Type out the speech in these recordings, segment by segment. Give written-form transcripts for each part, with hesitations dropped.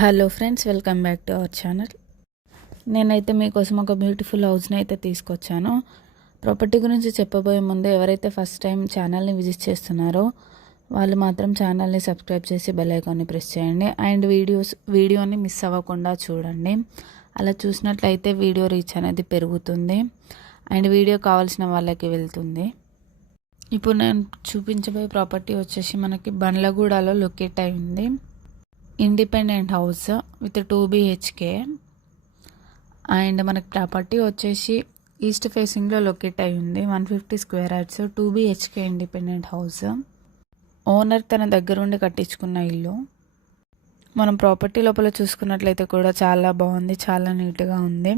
Hello friends, welcome back to our channel. నేనైతే మీకోసం ఒక బ్యూటిఫుల్ హౌస్ని అయితే తీసుకొచ్చాను. ప్రాపర్టీ గురించి చెప్పబోయే ముందు ఎవరైతే ఫస్ట్ టైం ఛానల్ని విజిట్ చేస్తున్నారో వాళ్ళు మాత్రం ఛానల్ని సబ్స్క్రైబ్ చేసి బెల్ ఐకాన్ని ప్రెస్ చేయండి. అండ్ వీడియోని మిస్ అవ్వకుండా చూడండి. అలా చూసినట్లయితే వీడియో రీచ్ అనేది పెరుగుతుంది అండ్ వీడియో కావాల్సిన వాళ్ళకి వెళ్తుంది. ఇప్పుడు నేను చూపించబోయే ప్రాపర్టీ వచ్చేసి మనకి బండ్లగూడలో లొకేట్ అయి ఉంది. Independent house with 2 BHK and మనకి ప్రాపర్టీ వచ్చేసి ఈస్ట్ ఫేసింగ్లో లొకేట్ అయి ఉంది. 150 square yards, 2 BHK independent house. Owner తన దగ్గరుండి కట్టించుకున్న ఇల్లు. మనం ప్రాపర్టీ లోపల చూసుకున్నట్లయితే కూడా చాలా బాగుంది, చాలా నీట్గా ఉంది.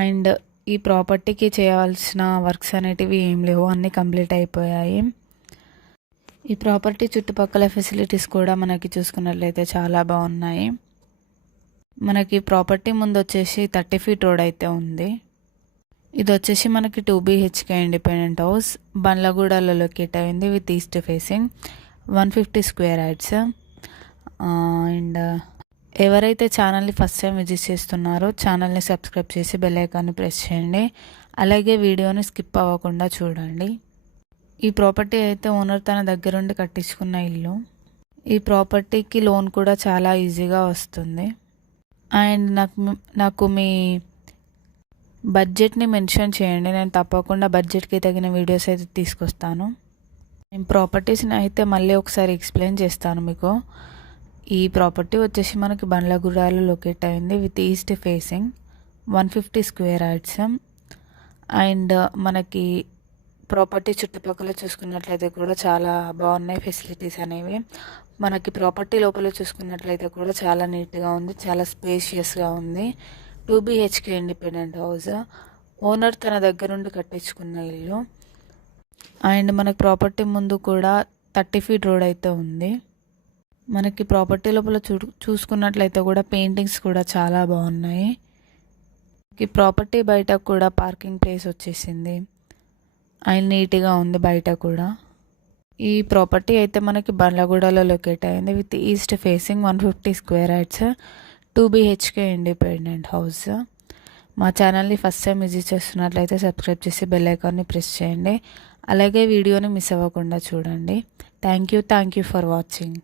అండ్ ఈ ప్రాపర్టీకి చేయవలసిన వర్క్స్ అనేటివి ఏం లేవు, అన్నీ కంప్లీట్ అయిపోయాయి. ఈ ప్రాపర్టీ చుట్టుపక్కల ఫెసిలిటీస్ కూడా మనకి చూసుకున్నట్లయితే చాలా బాగున్నాయి. మనకి ప్రాపర్టీ ముందు వచ్చేసి 30 feet రోడ్ అయితే ఉంది. ఇది వచ్చేసి మనకి 2 BHK ఇండిపెండెంట్ హౌస్, బండ్లగూడలో లొకేట్ అయింది with east facing, 150 square yards. And ఎవరైతే ఛానల్ని ఫస్ట్ టైం విజిట్ చేస్తున్నారో ఛానల్ని సబ్స్క్రైబ్ చేసి బెల్ ఐకాన్ని ప్రెస్ చేయండి. అలాగే వీడియోని స్కిప్ అవ్వకుండా చూడండి. ఈ ప్రాపర్టీ అయితే ఓనర్ తన దగ్గరుండి కట్టించుకున్న ఇల్లు. ఈ ప్రాపర్టీకి లోన్ కూడా చాలా ఈజీగా వస్తుంది. అండ్ నాకు మీ బడ్జెట్ని మెన్షన్ చేయండి, నేను తప్పకుండా బడ్జెట్కి తగిన వీడియోస్ అయితే తీసుకొస్తాను. నేను ప్రాపర్టీస్ని అయితే మళ్ళీ ఒకసారి ఎక్స్ప్లెయిన్ చేస్తాను మీకు. ఈ ప్రాపర్టీ వచ్చేసి మనకి బండ్లగూడలో లొకేట్ అయింది with east facing, 150 square yards. And మనకి ప్రాపర్టీ చుట్టుపక్కల చూసుకున్నట్లయితే కూడా చాలా బాగున్నాయి ఫెసిలిటీస్ అనేవి. మనకి ప్రాపర్టీ లోపల చూసుకున్నట్లయితే కూడా చాలా నీట్గా ఉంది, చాలా స్పేషియస్గా ఉంది. 2 BHK ఇండిపెండెంట్ హౌస్, ఓనర్ తన దగ్గరుండి కట్టించుకున్న ఇల్లు. అండ్ మనకి ప్రాపర్టీ ముందు కూడా 30 feet రోడ్ అయితే ఉంది. మనకి ప్రాపర్టీ లోపల చూసుకున్నట్లయితే కూడా పెయింటింగ్స్ కూడా చాలా బాగున్నాయి. ఈ ప్రాపర్టీ బయట కూడా పార్కింగ్ ప్లేస్ వచ్చేసింది అండ్ నీట్గా ఉంది బయట కూడా. ఈ ప్రాపర్టీ అయితే మనకి బండ్లగూడలో లొకేట్ అయింది with east facing, 150 square yards, 2 BHK independent house. మా ఛానల్ని ఫస్ట్ టైం విజిట్ చేస్తున్నట్లయితే సబ్స్క్రైబ్ చేసి బెల్ ఐకాన్ని ప్రెస్ చేయండి. అలాగే వీడియోని మిస్ అవ్వకుండా చూడండి. Thank you for watching.